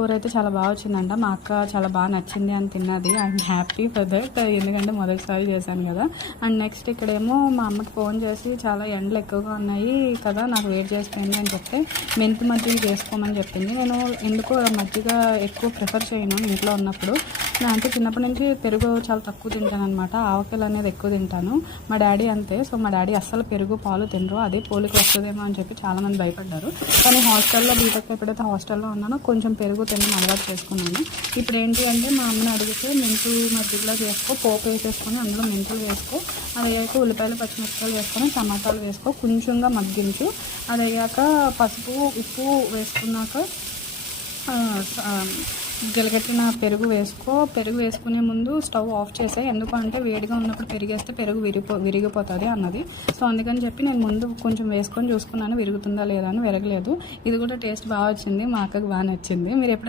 కూర అయితే చాలా బాగా వచ్చిందంట. మా అక్క చాలా బాగా నచ్చింది అని తిన్నది. ఐఎమ్ హ్యాపీ ఫర్ దట్, ఎందుకంటే మొదటిసారి చేశాను కదా. అండ్ నెక్స్ట్ ఇక్కడేమో మా అమ్మకి ఫోన్ చేసి చాలా ఎండలు ఎక్కువగా ఉన్నాయి కదా, నాకు వెయిట్ చేసిపోయింది అని చెప్తే మెంతి మజ్జిగ చేసుకోమని చెప్పింది. నేను ఎందుకో మజ్జిగ ఎక్కువ ప్రిఫర్ చేయను ఇంట్లో ఉన్నప్పుడు. నేను అంటే చిన్నప్పటి నుంచి పెరుగు చాలా తక్కువ తింటాను అనమాట. ఆవకాయలు అనేది ఎక్కువ తింటాను. మా డాడీ అంతే. సో మా డాడీ అస్సలు పెరుగు పాలు తినరు. అదే పోలికి వస్తుందేమో అని చెప్పి చాలామంది భయపడ్డారు. కానీ హాస్టల్లో బీటెక్ ఎప్పుడైతే హాస్టల్లో ఉన్నానో కొంచెం పెరుగు తినడం అలవాటు చేసుకున్నాను. ఇప్పుడు ఏంటి అంటే మా అమ్మని అడిగితే మెంతు మజ్జిగలో చేసుకో, పోపు వేసేసుకొని అందులో మెంతులు వేసుకో, అది అయ్యాక ఉల్లిపాయలు పచ్చిమిరపకాయలు వేసుకొని టమాటాలు వేసుకో, కొంచెంగా మగ్గించు, అది అయ్యాక పసుపు ఉప్పు వేసుకున్నాక గెలగట్టిన పెరుగు వేసుకో. పెరుగు వేసుకునే ముందు స్టవ్ ఆఫ్ చేసే, ఎందుకంటే వేడిగా ఉన్నప్పుడు పెరిగేస్తే పెరుగు విరిగిపోతుంది అన్నది. సో అందుకని చెప్పి నేను ముందు కొంచెం వేసుకొని చూసుకున్నాను విరుగుతుందా లేదా అని. విరగలేదు. ఇది కూడా టేస్ట్ బాగా వచ్చింది, మా అక్కకు బాగా నచ్చింది. మీరు